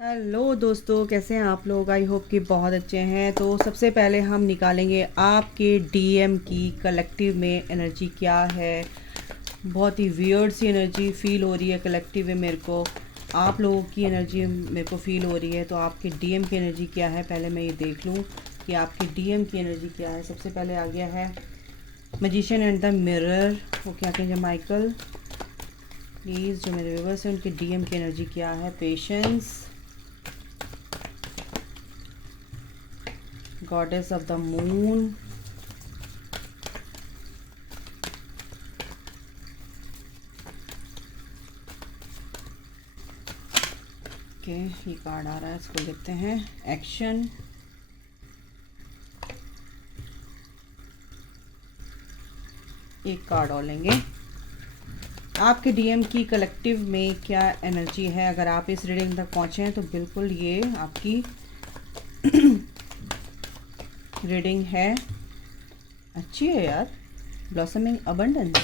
Hello दोस्तों, कैसे हैं आप लोग। आई होप कि बहुत अच्छे हैं। तो सबसे पहले हम निकालेंगे आपके डीएम की कलेक्टिव में एनर्जी क्या है। बहुत ही वियर्ड सी एनर्जी फील हो रही है कलेक्टिव में मेरे को। आप लोगों की एनर्जी मेरे को फील हो रही है, तो आपके डीएम की एनर्जी क्या है पहले मैं ये देख लूँ कि आपके डीएम की एनर्जी क्या है। सबसे पहले आ गया है magician and the mirror. Okay, आके जो माइकल प्लीज़, जो मेरे व्यूवर्स हैं उनके डीएम की एनर्जी क्या है। Patience, goddess of the moon, okay ये कार्ड आ रहा है, इसको देखते हैं। एक्शन, एक कार्ड और लेंगे। आपके डीएम की कलेक्टिव में क्या एनर्जी है। अगर आप इस रीडिंग तक पहुंचे हैं तो बिल्कुल ये आपकी रीडिंग है, अच्छी है यार। Blossoming abundance,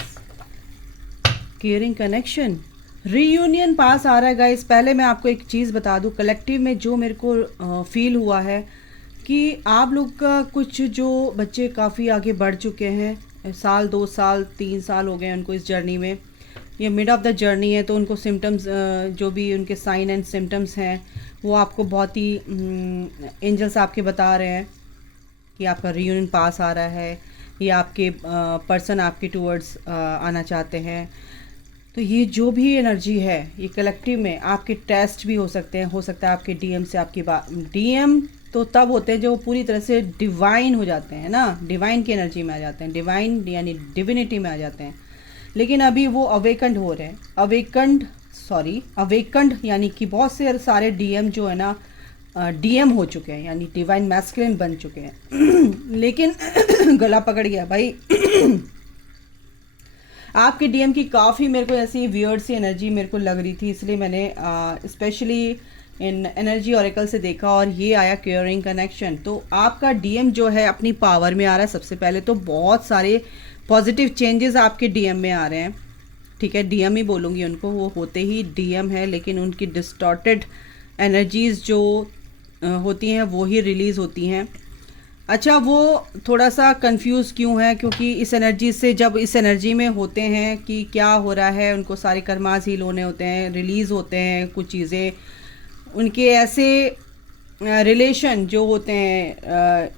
caring connection, reunion पास आ रहा है गाइस। पहले मैं आपको एक चीज़ बता दूं, कलेक्टिव में जो मेरे को फील हुआ है कि आप लोग का कुछ जो बच्चे काफ़ी आगे बढ़ चुके हैं, साल 2 साल 3 साल हो गए उनको इस जर्नी में। ये मिड ऑफ द जर्नी है, तो उनको सिम्टम्स जो भी उनके साइन एंड सिम्टम्स हैं वो आपको बहुत ही एंजल्स आपके बता रहे हैं कि आपका रीयूनियन पास आ रहा है, या आपके पर्सन आपके टूवर्ड्स आना चाहते हैं। तो ये जो भी एनर्जी है ये कलेक्टिव में आपके टेस्ट भी हो सकते हैं। हो सकता है आपके डीएम से आपकी बात, डीएम तो तब होते हैं जो पूरी तरह से डिवाइन हो जाते हैं ना, डिवाइन की एनर्जी में आ जाते हैं, डिवाइन यानी डिविनिटी में आ जाते हैं। लेकिन अभी वो अवेकंड हो रहे हैं, अवेकंड यानी कि बहुत से सारे डीएम जो है ना डीएम हो चुके हैं, यानी डिवाइन मैस्कुलिन बन चुके हैं। लेकिन गला पकड़ गया भाई। आपके डीएम की काफ़ी मेरे को ऐसी वियर्ड सी एनर्जी मेरे को लग रही थी, इसलिए मैंने स्पेशली इन एनर्जी ऑरेकल से देखा और ये आया केयरिंग कनेक्शन। तो आपका डीएम जो है अपनी पावर में आ रहा है। सबसे पहले तो बहुत सारे पॉजिटिव चेंजेस आपके डीएम में आ रहे हैं, ठीक है, डीएम ही बोलूँगी उनको, वो होते ही डीएम है, लेकिन उनकी डिस्टॉर्टेड एनर्जीज़ जो होती हैं वो ही रिलीज़ होती हैं। अच्छा, वो थोड़ा सा कंफ्यूज क्यों है, क्योंकि इस एनर्जी से, जब इस एनर्जी में होते हैं कि क्या हो रहा है, उनको सारे कर्मास हील होने होते हैं, रिलीज़ होते हैं कुछ चीज़ें, उनके ऐसे रिलेशन जो होते हैं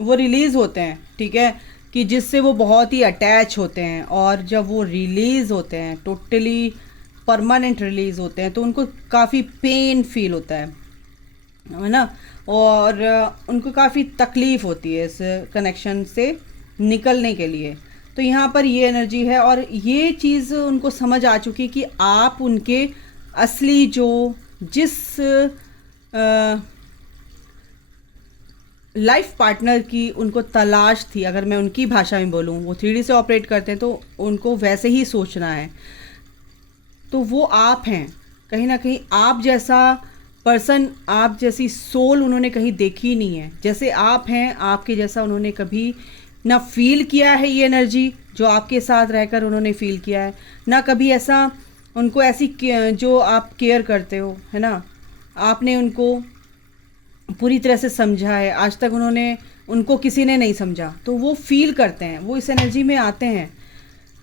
वो रिलीज़ होते हैं, ठीक है, कि जिससे वो बहुत ही अटैच होते हैं। और जब वो रिलीज़ होते हैं, टोटली परमानेंट रिलीज़ होते हैं, तो उनको काफ़ी पेन फील होता है ना, और उनको काफ़ी तकलीफ़ होती है इस कनेक्शन से निकलने के लिए। तो यहाँ पर ये एनर्जी है, और ये चीज़ उनको समझ आ चुकी कि आप उनके असली जो जिस लाइफ पार्टनर की उनको तलाश थी, अगर मैं उनकी भाषा में बोलूँ, वो 3D से ऑपरेट करते हैं तो उनको वैसे ही सोचना है। तो वो आप हैं, कहीं ना कहीं आप जैसा पर्सन, आप जैसी सोल उन्होंने कहीं देखी नहीं है। जैसे आप हैं, आपके जैसा उन्होंने कभी ना फील किया है ये एनर्जी जो आपके साथ रहकर उन्होंने फील किया है, ना कभी ऐसा उनको ऐसी जो आप केयर करते हो, है ना, आपने उनको पूरी तरह से समझा है। आज तक उनको किसी ने नहीं समझा, तो वो फील करते हैं, वो इस एनर्जी में आते हैं।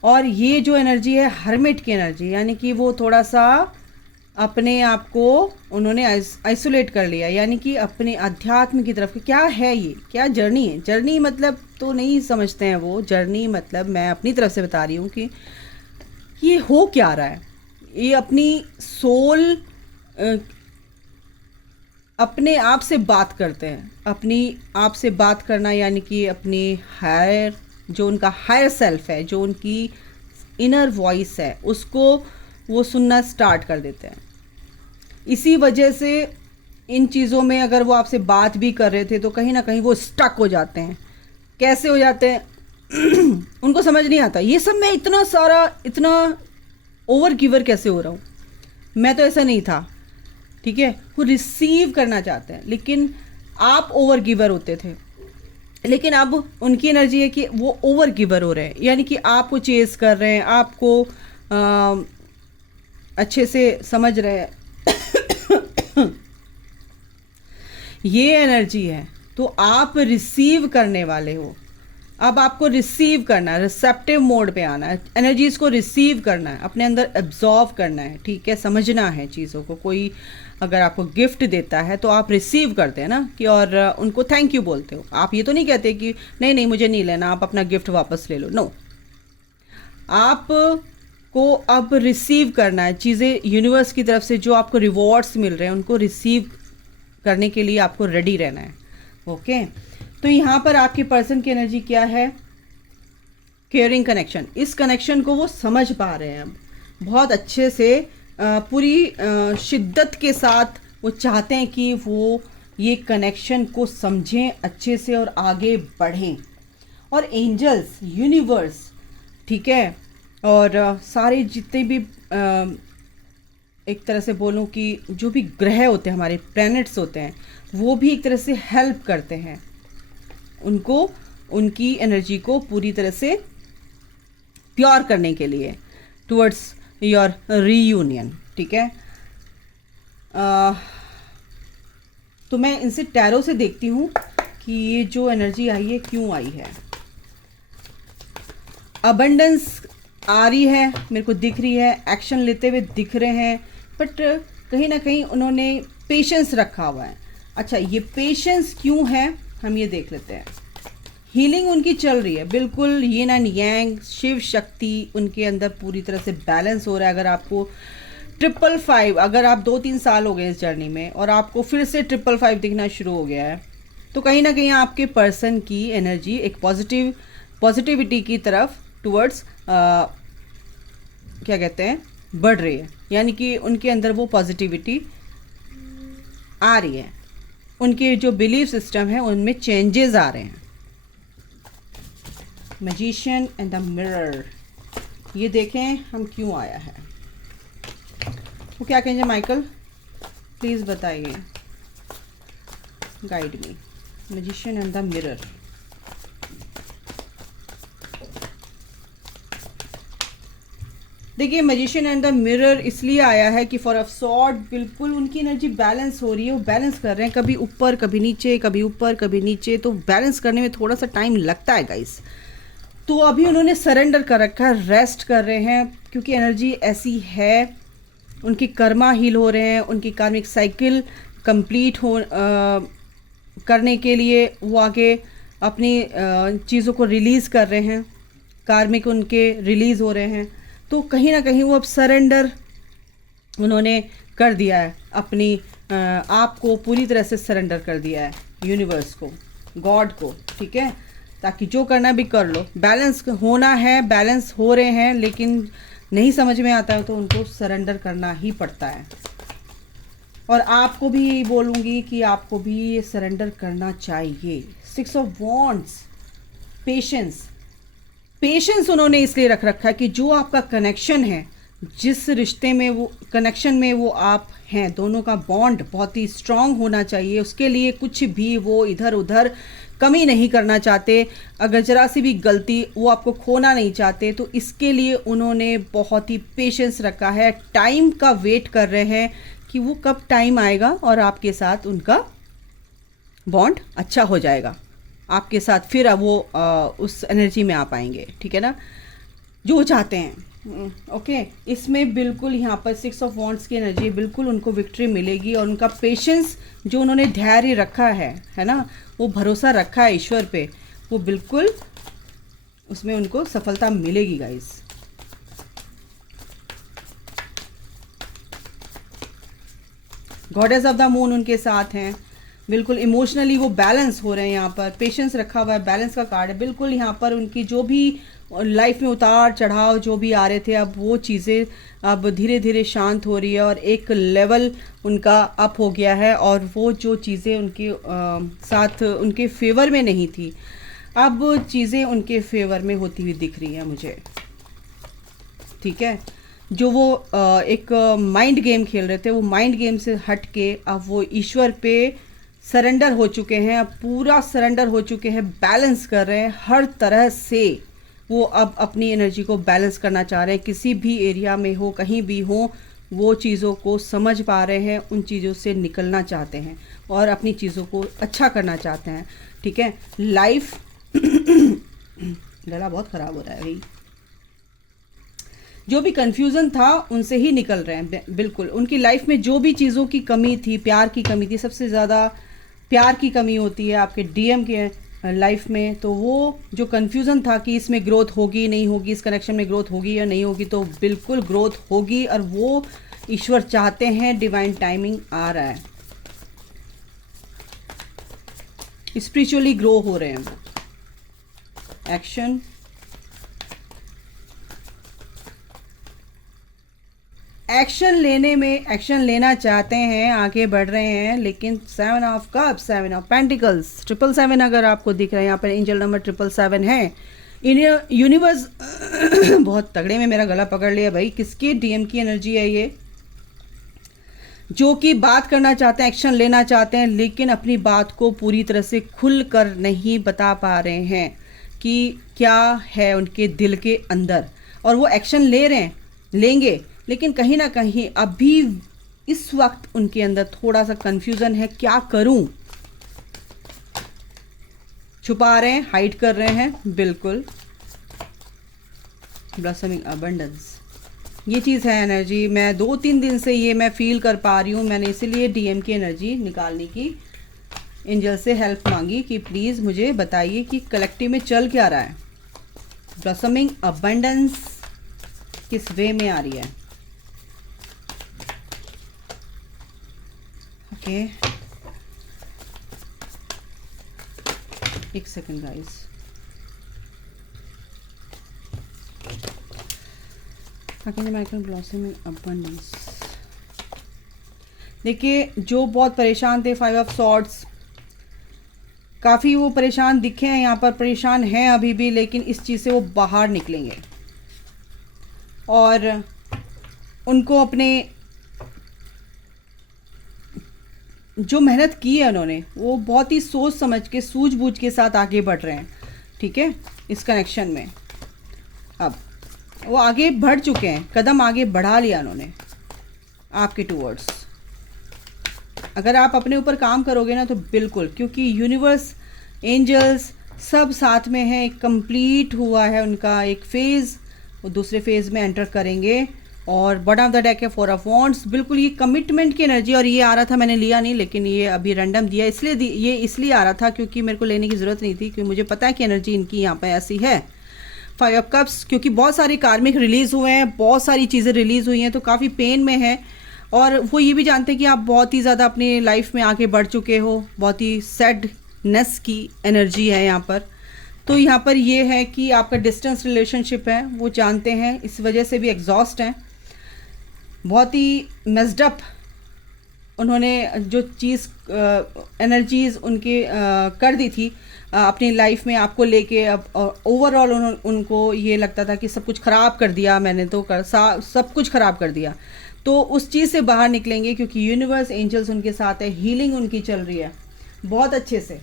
और ये जो एनर्जी है हर्मिट की एनर्जी, यानी कि वो थोड़ा सा अपने आप को उन्होंने आइसोलेट कर लिया, यानी कि अपने अध्यात्म की तरफ। क्या है ये, क्या जर्नी है। जर्नी मतलब तो नहीं समझते हैं वो, जर्नी मतलब मैं अपनी तरफ से बता रही हूँ कि ये हो क्या रहा है। ये अपनी सोल अपने आप से बात करते हैं। अपनी आप से बात करना यानी कि अपनी हायर, जो उनका हायर सेल्फ है, जो उनकी इनर वॉइस है, उसको वो सुनना स्टार्ट कर देते हैं। इसी वजह से इन चीज़ों में अगर वो आपसे बात भी कर रहे थे तो कहीं ना कहीं वो स्टक हो जाते हैं। कैसे हो जाते हैं उनको समझ नहीं आता, ये सब मैं इतना ओवर गिवर कैसे हो रहा हूँ, मैं तो ऐसा नहीं था, ठीक है। वो रिसीव करना चाहते हैं, लेकिन आप ओवर गिवर होते थे। लेकिन अब उनकी एनर्जी है कि वो ओवर गिवर हो रहे हैं, यानी कि आपको चेस कर रहे हैं, आपको अच्छे से समझ रहे हैं। ये एनर्जी है, तो आप रिसीव करने वाले हो। अब आपको रिसीव करना है, रिसेप्टिव मोड पे आना है, एनर्जीज को रिसीव करना है, अपने अंदर एब्जॉर्व करना है, ठीक है, समझना है चीज़ों को। कोई अगर आपको गिफ्ट देता है तो आप रिसीव करते हैं ना कि, और उनको थैंक यू बोलते हो। आप ये तो नहीं कहते कि नहीं नहीं मुझे नहीं लेना, आप अपना गिफ्ट वापस ले लो। नो, आप को अब रिसीव करना है चीज़ें यूनिवर्स की तरफ से, जो आपको रिवॉर्ड्स मिल रहे हैं उनको रिसीव करने के लिए आपको रेडी रहना है। ओके, तो यहाँ पर आपके पर्सन की एनर्जी क्या है? Caring connection. इस कनेक्शन को वो समझ पा रहे हैं अब बहुत अच्छे से, पूरी शिद्दत के साथ वो चाहते हैं कि वो ये कनेक्शन को समझें अच्छे से और आगे बढ़ें। और एंजल्स, यूनिवर्स, ठीक है, और सारे जितने भी एक तरह से बोलूं कि जो भी ग्रह होते हैं, हमारे प्लैनेट्स होते हैं, वो भी एक तरह से हेल्प करते हैं उनको, उनकी एनर्जी को पूरी तरह से प्योर करने के लिए, टुवर्ड्स योर रीयूनियन, ठीक है। तो मैं इनसे टैरो से देखती हूँ कि ये जो एनर्जी आई है क्यों आई है। अबंडेंस आ रही है, मेरे को दिख रही है, एक्शन लेते हुए दिख रहे हैं, बट कहीं ना कहीं उन्होंने पेशेंस रखा हुआ है। अच्छा, ये पेशेंस क्यों है हम ये देख लेते हैं। हीलिंग उनकी चल रही है, बिल्कुल yin and yang, Shiv Shakti उनके अंदर पूरी तरह से बैलेंस हो रहा है। अगर आपको 555, अगर आप 2-3 साल हो गए इस जर्नी में और आपको फिर से 555 दिखना शुरू हो गया है, तो कहीं ना कहीं आपके पर्सन की एनर्जी एक पॉजिटिविटी की तरफ टुवर्ड्स क्या कहते हैं, बढ़ रही है। यानी कि उनके अंदर वो पॉजिटिविटी आ रही है, उनके जो बिलीफ सिस्टम है उनमें चेंजेस आ रहे हैं। मैजिशियन एंड द मिरर, ये देखें हम क्यों आया है, वो क्या कहेंगे माइकल, प्लीज़ बताइए, guide me. Magician and the mirror, देखिए मैजिशियन एंड द मिरर इसलिए आया है कि फॉर अ सॉर्ड बिल्कुल उनकी एनर्जी बैलेंस हो रही है, वो बैलेंस कर रहे हैं, कभी ऊपर कभी नीचे, कभी ऊपर कभी नीचे, तो बैलेंस करने में थोड़ा सा टाइम लगता है गाइस। तो अभी उन्होंने सरेंडर कर रखा है, रेस्ट कर रहे हैं, क्योंकि एनर्जी ऐसी है, उनकी कर्मा हील हो रहे हैं, उनकी कार्मिक साइकिल कंप्लीट हो करने के लिए वो आगे अपनी चीज़ों को रिलीज़ कर रहे हैं, कार्मिक उनके रिलीज़ हो रहे हैं। तो कहीं ना कहीं वो अब सरेंडर उन्होंने कर दिया है, अपनी आप को पूरी तरह से सरेंडर कर दिया है यूनिवर्स को, गॉड को, ठीक है, ताकि जो करना भी कर लो। बैलेंस होना है, बैलेंस हो रहे हैं, लेकिन नहीं समझ में आता है तो उनको सरेंडर करना ही पड़ता है। और आपको भी यही बोलूँगी कि आपको भी सरेंडर करना चाहिए। 6 ऑफ वॉन्ड्स, पेशेंस, पेशेंस उन्होंने इसलिए रख रखा है कि जो आपका कनेक्शन है, जिस रिश्ते में वो कनेक्शन में वो आप हैं, दोनों का बॉन्ड बहुत ही स्ट्रांग होना चाहिए। उसके लिए कुछ भी वो इधर उधर कमी नहीं करना चाहते, अगर जरा सी भी गलती, वो आपको खोना नहीं चाहते। तो इसके लिए उन्होंने बहुत ही पेशेंस रखा है, टाइम का वेट कर रहे हैं कि वो कब टाइम आएगा और आपके साथ उनका बॉन्ड अच्छा हो जाएगा, आपके साथ फिर वो उस एनर्जी में आ पाएंगे, ठीक है ना, जो चाहते हैं। ओके, इसमें बिल्कुल यहाँ पर 6 ऑफ वॉन्ड्स की एनर्जी, बिल्कुल उनको विक्ट्री मिलेगी। और उनका पेशेंस, जो उन्होंने धैर्य रखा है ना, वो भरोसा रखा है ईश्वर पे, वो बिल्कुल उसमें उनको सफलता मिलेगी guys. Goddess of the moon उनके साथ हैं, बिल्कुल इमोशनली वो बैलेंस हो रहे हैं। यहाँ पर पेशेंस रखा हुआ है, बैलेंस का कार्ड है, बिल्कुल यहाँ पर उनकी जो भी लाइफ में उतार चढ़ाव जो भी आ रहे थे, अब वो चीज़ें अब धीरे धीरे शांत हो रही है और एक लेवल उनका अप हो गया है। और वो जो चीज़ें उनके साथ उनके फेवर में नहीं थी, अब चीज़ें उनके फेवर में होती हुई दिख रही हैं मुझे, ठीक है। जो वो एक माइंड गेम खेल रहे थे, वो माइंड गेम से हट के अब वो ईश्वर पे सरेंडर हो चुके हैं, अब पूरा सरेंडर हो चुके हैं, बैलेंस कर रहे हैं हर तरह से। वो अब अपनी एनर्जी को बैलेंस करना चाह रहे हैं, किसी भी एरिया में हो, कहीं भी हो, वो चीज़ों को समझ पा रहे हैं, उन चीज़ों से निकलना चाहते हैं और अपनी चीज़ों को अच्छा करना चाहते हैं। ठीक है, लाइफ गला बहुत ख़राब हो रहा है भाई। जो भी कन्फ्यूज़न था उनसे ही निकल रहे हैं, बिल्कुल। उनकी लाइफ में जो भी चीज़ों की कमी थी, प्यार की कमी थी, सबसे ज़्यादा प्यार की कमी होती है आपके डीएम के लाइफ में। तो वो जो कन्फ्यूज़न था कि इसमें ग्रोथ होगी नहीं होगी, इस कनेक्शन में ग्रोथ होगी या नहीं होगी, तो बिल्कुल ग्रोथ होगी और वो ईश्वर चाहते हैं, डिवाइन टाइमिंग आ रहा है, स्पिरिचुअली ग्रो हो रहे हैं। एक्शन, एक्शन लेने में, एक्शन लेना चाहते हैं, आगे बढ़ रहे हैं, लेकिन 7 ऑफ कप्स, 7 ऑफ पेंटिकल्स, 777 अगर आपको दिख रहा है यहाँ पर, एंजल नंबर 777 है। इन यूनिवर्स बहुत तगड़े में मेरा गला पकड़ लिया भाई। किसके डीएम की एनर्जी है ये, जो कि बात करना चाहते हैं, एक्शन लेना चाहते हैं, लेकिन अपनी बात को पूरी तरह से खुल कर नहीं बता पा रहे हैं कि क्या है उनके दिल के अंदर, और वो एक्शन ले रहे हैं, लेंगे, लेकिन कहीं ना कहीं अभी इस वक्त उनके अंदर थोड़ा सा कंफ्यूजन है, क्या करूं, छुपा रहे हैं, हाइड कर रहे हैं, बिल्कुल। ब्लॉसमिंग अबंडेंस, ये चीज़ है एनर्जी। मैं 2-3 दिन से ये मैं फील कर पा रही हूँ। मैंने इसीलिए डीएम की एनर्जी निकालने की एंजल से हेल्प मांगी कि प्लीज़ मुझे बताइए कि कलेक्टिव में चल क्या रहा है। ब्लॉसमिंग अबंडेंस किस वे में आ रही है। ओके, एक सेकेंड गाइस। ब्लॉसमिंग अबंडेंस, देखिए जो बहुत परेशान थे, 5 ऑफ सॉर्ड्स, काफ़ी वो परेशान दिखे हैं यहाँ पर, परेशान हैं अभी भी, लेकिन इस चीज़ से वो बाहर निकलेंगे और उनको अपने जो मेहनत की है उन्होंने, वो बहुत ही सोच समझ के, सूझबूझ के साथ आगे बढ़ रहे हैं। ठीक है, इस कनेक्शन में अब वो आगे बढ़ चुके हैं, कदम आगे बढ़ा लिया उन्होंने आपके टूवर्ड्स। अगर आप अपने ऊपर काम करोगे ना तो बिल्कुल, क्योंकि यूनिवर्स, एंजल्स सब साथ में हैं, एक कंप्लीट हुआ है उनका एक फेज़, वो दूसरे फेज़ में एंटर करेंगे। और बॉटम ऑफ द डेक है 4 ऑफ वॉन्ड्स, बिल्कुल ये कमिटमेंट की एनर्जी। और ये आ रहा था, मैंने लिया नहीं, लेकिन ये अभी रैंडम दिया, इसलिए ये इसलिए आ रहा था क्योंकि मेरे को लेने की ज़रूरत नहीं थी, क्योंकि मुझे पता है कि एनर्जी इनकी यहाँ पर ऐसी है। 5 ऑफ कप्स, क्योंकि बहुत सारे कार्मिक रिलीज़ हुए हैं, बहुत सारी चीज़ें रिलीज़ हुई हैं, तो काफ़ी पेन में है। और वो ये भी जानते हैं कि आप बहुत ही ज़्यादा अपनी लाइफ में आगे बढ़ चुके हो, बहुत ही सैडनेस की एनर्जी है यहाँ पर। तो यहाँ पर ये है कि आपका डिस्टेंस रिलेशनशिप है, वो जानते हैं, इस वजह से भी एग्जॉस्ट हैं, बहुत ही मेस्डअप। उन्होंने जो चीज़ एनर्जीज़ उनके कर दी थी अपनी लाइफ में आपको लेके, अब ओवरऑल उनको ये लगता था कि सब कुछ ख़राब कर दिया मैंने, तो सब कुछ ख़राब कर दिया। तो उस चीज़ से बाहर निकलेंगे, क्योंकि यूनिवर्स, एंजल्स उनके साथ है, हीलिंग उनकी चल रही है बहुत अच्छे से।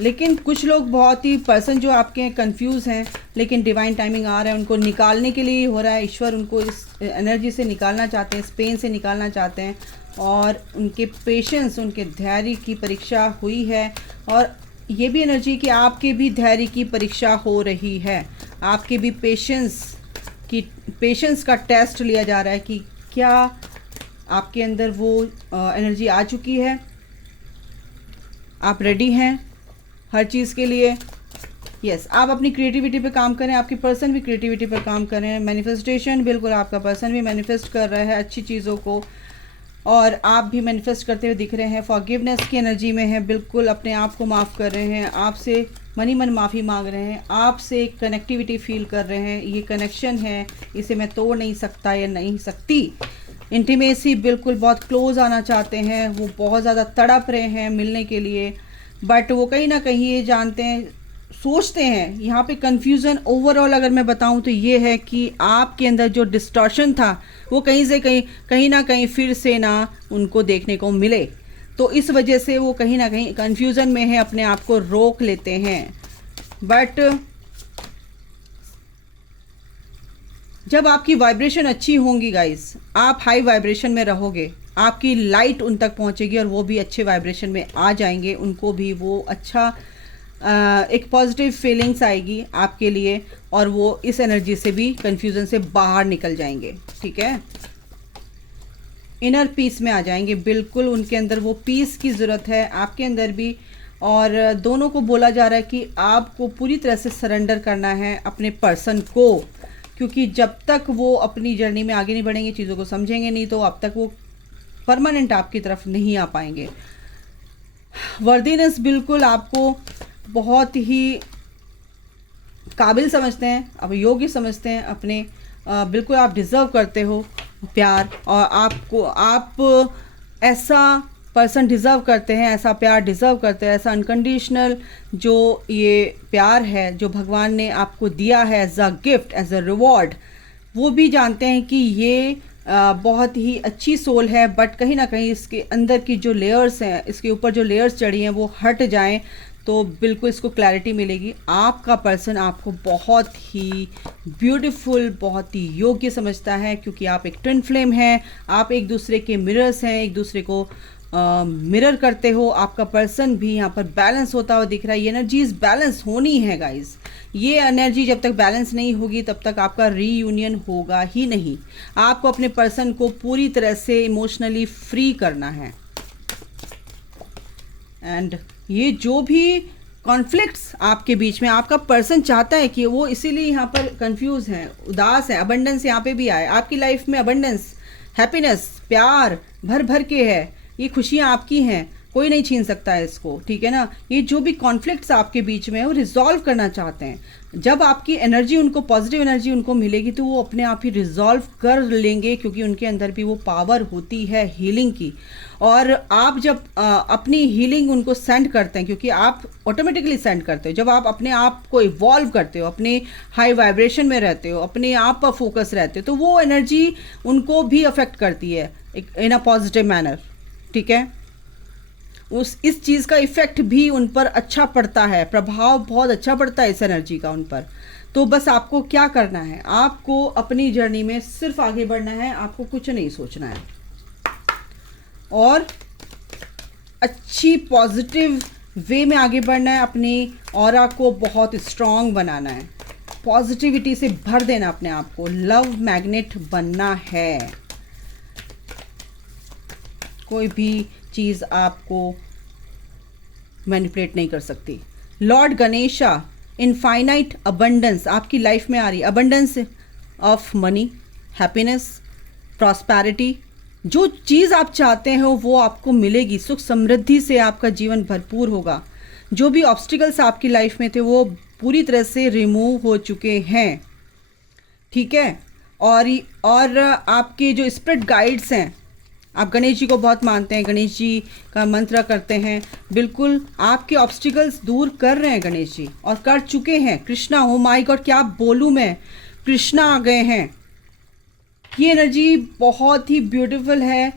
लेकिन कुछ लोग, बहुत ही पर्सन जो आपके कंफ्यूज हैं, लेकिन डिवाइन टाइमिंग आ रहा है, उनको निकालने के लिए हो रहा है। ईश्वर उनको इस एनर्जी से निकालना चाहते हैं, इस पेन से निकालना चाहते हैं, और उनके पेशेंस, उनके धैर्य की परीक्षा हुई है। और ये भी एनर्जी कि आपके भी धैर्य की परीक्षा हो रही है, आपके भी पेशेंस का टेस्ट लिया जा रहा है कि क्या आपके अंदर वो एनर्जी आ चुकी है, आप रेडी हैं हर चीज़ के लिए। यस, आप अपनी क्रिएटिविटी पे काम करें, आपकी पर्सन भी क्रिएटिविटी पर काम करें। मैनिफेस्टेशन, बिल्कुल आपका पर्सन भी मैनिफेस्ट कर रहा है अच्छी चीज़ों को, और आप भी मैनिफेस्ट करते हुए दिख रहे हैं। फॉरगिवनेस की एनर्जी में है, बिल्कुल अपने आप को माफ़ कर रहे हैं, आपसे मन माफ़ी मांग रहे हैं, आपसे कनेक्टिविटी फील कर रहे हैं। ये कनेक्शन है, इसे मैं तोड़ नहीं सकता या नहीं सकती। इंटीमेसी, बिल्कुल बहुत क्लोज आना चाहते हैं, वो बहुत ज़्यादा तड़प रहे हैं मिलने के लिए, बट वो कहीं ना कहीं ये जानते हैं, सोचते हैं। यहाँ पे कंफ्यूजन ओवरऑल अगर मैं बताऊँ तो ये है कि आपके अंदर जो डिस्टॉर्शन था वो कहीं ना कहीं फिर से ना उनको देखने को मिले, तो इस वजह से वो कहीं ना कहीं कंफ्यूजन में है, अपने आप को रोक लेते हैं। बट जब आपकी वाइब्रेशन अच्छी होंगी गाइस, आप हाई वाइब्रेशन में रहोगे, आपकी लाइट उन तक पहुंचेगी और वो भी अच्छे वाइब्रेशन में आ जाएंगे, उनको भी वो अच्छा एक पॉजिटिव फीलिंग्स आएगी आपके लिए, और वो इस एनर्जी से भी कंफ्यूजन से बाहर निकल जाएंगे। ठीक है, इनर पीस में आ जाएंगे, बिल्कुल उनके अंदर वो पीस की ज़रूरत है, आपके अंदर भी। और दोनों को बोला जा रहा है कि आपको पूरी तरह से सरेंडर करना है अपने पर्सन को, क्योंकि जब तक वो अपनी जर्नी में आगे नहीं बढ़ेंगे, चीज़ों को समझेंगे नहीं, तो अब तक वो परमानेंट आपकी तरफ नहीं आ पाएंगे। वर्दीनेस बिल्कुल आपको बहुत ही काबिल समझते हैं, अब योग्य समझते हैं अपने, बिल्कुल आप डिज़र्व करते हो प्यार, और आप ऐसा पर्सन डिज़र्व करते हैं, ऐसा प्यार डिज़र्व करते हैं, ऐसा अनकंडीशनल जो ये प्यार है जो भगवान ने आपको दिया है as a gift, as a reward. वो भी जानते हैं कि ये बहुत ही अच्छी सोल है, बट कहीं ना कहीं इसके अंदर की जो लेयर्स हैं, इसके ऊपर जो लेयर्स चढ़ी हैं वो हट जाएं तो बिल्कुल इसको क्लैरिटी मिलेगी। आपका पर्सन आपको बहुत ही ब्यूटीफुल, बहुत ही योग्य समझता है, क्योंकि आप एक ट्विन फ्लेम हैं, आप एक दूसरे के मिरर्स हैं, एक दूसरे को मिरर करते हो। आपका पर्सन भी यहाँ पर बैलेंस होता हुआ दिख रहा है, ये एनर्जीज बैलेंस होनी है गाइस। ये एनर्जी जब तक बैलेंस नहीं होगी तब तक आपका रीयूनियन होगा ही नहीं। आपको अपने पर्सन को पूरी तरह से इमोशनली फ्री करना है। एंड ये जो भी कॉन्फ्लिक्ट्स आपके बीच में, आपका पर्सन चाहता है कि वो इसीलिए यहाँ पर कंफ्यूज है, उदास है। अबंडेंस यहाँ पे भी आए, आपकी लाइफ में अबंडेंस, हैप्पीनेस, प्यार भर भर के है, ये खुशियाँ आपकी हैं, कोई नहीं छीन सकता है इसको। ठीक है ना, ये जो भी कॉन्फ्लिक्ट्स आपके बीच में है वो रिजॉल्व करना चाहते हैं। जब आपकी एनर्जी उनको, पॉजिटिव एनर्जी उनको मिलेगी तो वो अपने आप ही रिजॉल्व कर लेंगे, क्योंकि उनके अंदर भी वो पावर होती है हीलिंग की। और आप जब अपनी हीलिंग उनको सेंड करते हैं, क्योंकि आप ऑटोमेटिकली सेंड करते हो, जब आप अपने आप को इवॉल्व करते हो, अपने हाई वाइब्रेशन में रहते हो, अपने आप पर फोकस रहते हो, तो वो एनर्जी उनको भी अफेक्ट करती है इन अ पॉजिटिव मैनर। ठीक है, इस चीज़ का इफ़ेक्ट भी उन पर अच्छा पड़ता है, प्रभाव बहुत अच्छा पड़ता है इस एनर्जी का उन पर। तो बस आपको क्या करना है, आपको अपनी जर्नी में सिर्फ आगे बढ़ना है, आपको कुछ नहीं सोचना है, और अच्छी पॉजिटिव वे में आगे बढ़ना है, अपनी ऑरा को बहुत स्ट्रॉन्ग बनाना है, पॉजिटिविटी से भर देना अपने आप को, लव मैग्नेट बनना है। कोई भी चीज़ आपको मैनिपुलेट नहीं कर सकती। लॉर्ड गणेशा, इनफाइनाइट अबंडेंस आपकी लाइफ में आ रही है, abundance of money, happiness, prosperity. जो चीज़ आप चाहते हो वो आपको मिलेगी, सुख समृद्धि से आपका जीवन भरपूर होगा। जो भी ऑब्स्टिकल्स आपकी लाइफ में थे वो पूरी तरह से रिमूव हो चुके हैं। ठीक है, और आपके जो स्पिरिट गाइड्स हैं, आप गणेश जी को बहुत मानते हैं, गणेश जी का मंत्र करते हैं, बिल्कुल आपके ऑब्स्टिकल्स दूर कर रहे हैं गणेश जी, और कर चुके हैं। कृष्णा, हो माय गॉड क्या बोलूँ मैं, कृष्णा आ गए हैं। ये एनर्जी बहुत ही ब्यूटीफुल है,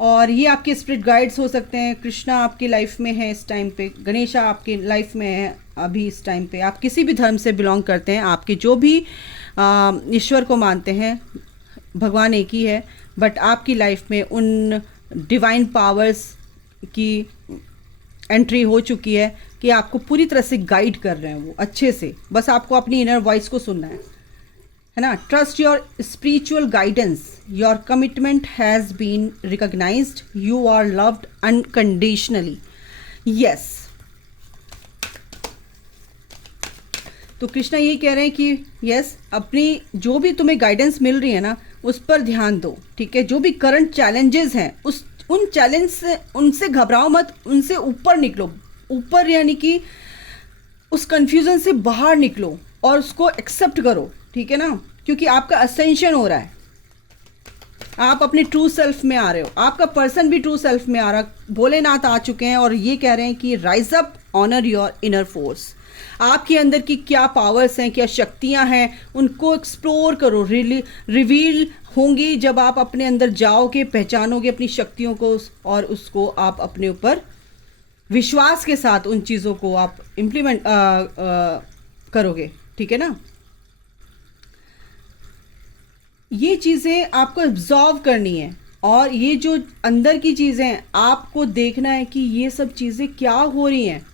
और ये आपके स्पिरिट गाइड्स हो सकते हैं। कृष्णा आपकी लाइफ में है इस टाइम पे, गणेशा आपकी लाइफ में है अभी इस टाइम पे। आप किसी भी धर्म से बिलोंग करते हैं, आपके जो भी ईश्वर को मानते हैं, भगवान एक ही है, बट आपकी लाइफ में उन डिवाइन पावर्स की एंट्री हो चुकी है कि आपको पूरी तरह से गाइड कर रहे हैं वो अच्छे से। बस आपको अपनी इनर वॉइस को सुनना है ना। Trust your spiritual guidance, your commitment has been recognised, you are loved unconditionally. Yes, तो कृष्णा ये कह रहे हैं कि यस, अपनी जो भी तुम्हें गाइडेंस मिल रही है ना उस पर ध्यान दो। ठीक है, जो भी करंट चैलेंजेस हैं उन चैलेंज से, उनसे घबराओ मत, उनसे ऊपर निकलो, ऊपर यानी कि उस कंफ्यूजन से बाहर निकलो और उसको एक्सेप्ट करो। ठीक है ना, क्योंकि आपका असेंशन हो रहा है, आप अपने ट्रू सेल्फ में आ रहे हो, आपका पर्सन भी ट्रू सेल्फ में आ रहा। भोलेनाथ आ चुके हैं और ये कह रहे हैं कि rise up, honour your inner force. आपके अंदर की क्या पावर्स हैं, क्या शक्तियां हैं, उनको एक्सप्लोर करो। रिवील होंगी जब आप अपने अंदर जाओगे, पहचानोगे अपनी शक्तियों को, और उसको आप अपने ऊपर विश्वास के साथ उन चीज़ों को आप इम्प्लीमेंट करोगे। ठीक है ना, ये चीज़ें आपको एब्जॉर्व करनी है, और ये जो अंदर की चीज़ें हैं आपको देखना है कि ये सब चीज़ें क्या हो रही हैं,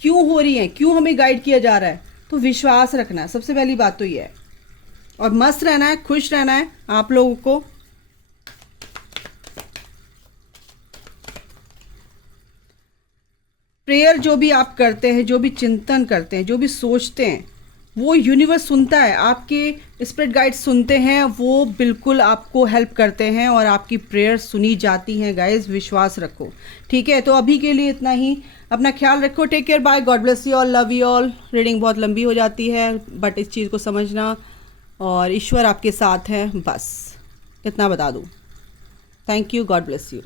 क्यों हो रही हैं, क्यों हमें गाइड किया जा रहा है। तो विश्वास रखना है, सबसे पहली बात तो ये है। और मस्त रहना है, खुश रहना है आप लोगों को। प्रेयर जो भी आप करते हैं, जो भी चिंतन करते हैं, जो भी सोचते हैं, वो यूनिवर्स सुनता है, आपके स्पिरिट गाइड्स सुनते हैं, वो बिल्कुल आपको हेल्प करते हैं और आपकी प्रेयर सुनी जाती हैं। गाइस विश्वास रखो, ठीक है। तो अभी के लिए इतना ही, अपना ख्याल रखो, take care, bye, God bless you all, love you all. Reading बहुत लंबी हो जाती है, बट इस चीज़ को समझना, और ईश्वर आपके साथ है, बस इतना बता दूँ। Thank you, God bless you.